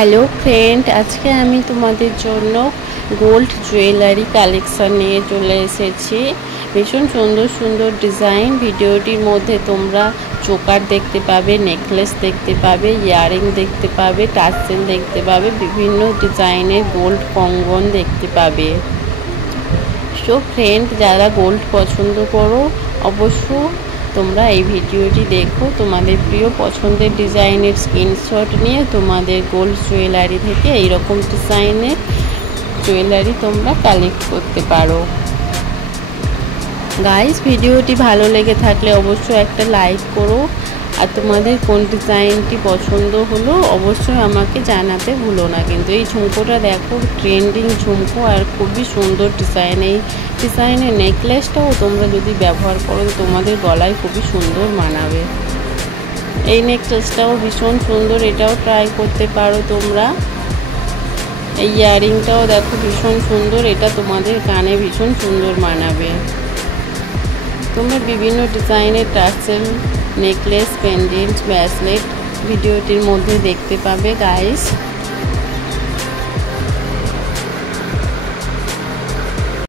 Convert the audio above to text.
Hello friend, আজকে আমি তোমাদের জন্য গোল্ড জুয়েলারি কালেকশন নিয়ে চলে এসেছি। ভীষণ সুন্দর সুন্দর ডিজাইন। ভিডিওটির মধ্যে তোমরা চোকার দেখতে পাবে, নেকলেস দেখতে পাবে, ইয়ারিং দেখতে পাবে, টার্সেল দেখতে পাবে, বিভিন্ন ডিজাইনের গোল্ড কঙ্গন দেখতে পাবে। সো ফ্রেন্ড, যারা গোল্ড পছন্দ করো অবশ্য তোমরা এই ভিডিওটি দেখো। তোমাদের প্রিয় পছন্দের ডিজাইনের স্ক্রিনশট নিয়ে তোমাদের গোল্ড জুয়েলারি থেকে এইরকম ডিজাইনের জুয়েলারি তোমরা কালেক্ট করতে পারো। গাইস, ভিডিওটি ভালো লেগে থাকলে অবশ্যই একটা লাইক করো, আর তোমাদের কোন ডিজাইনটি পছন্দ হলো অবশ্যই আমাকে জানাতে ভুলো না। কিন্তু এই ঝুমকোটা দেখো, ট্রেন্ডিং ঝুমকো আর খুবই সুন্দর ডিজাইন। এই ডিজাইনের নেকলেসটাও তোমরা যদি ব্যবহার করো তোমাদের গলায় খুবই সুন্দর মানাবে। এই নেকলেসটাও ভীষণ সুন্দর, এটাও ট্রাই করতে পারো তোমরা। এই ইয়ারিংটাও দেখো ভীষণ সুন্দর, এটা তোমাদের কানে ভীষণ সুন্দর মানাবে। তোমরা বিভিন্ন ডিজাইনের টার্সেল, নেকলেস, পেন্ডেন্ট, ব্রেসলেট ভিডিওটির মধ্যে দেখতে পাবে গাইস।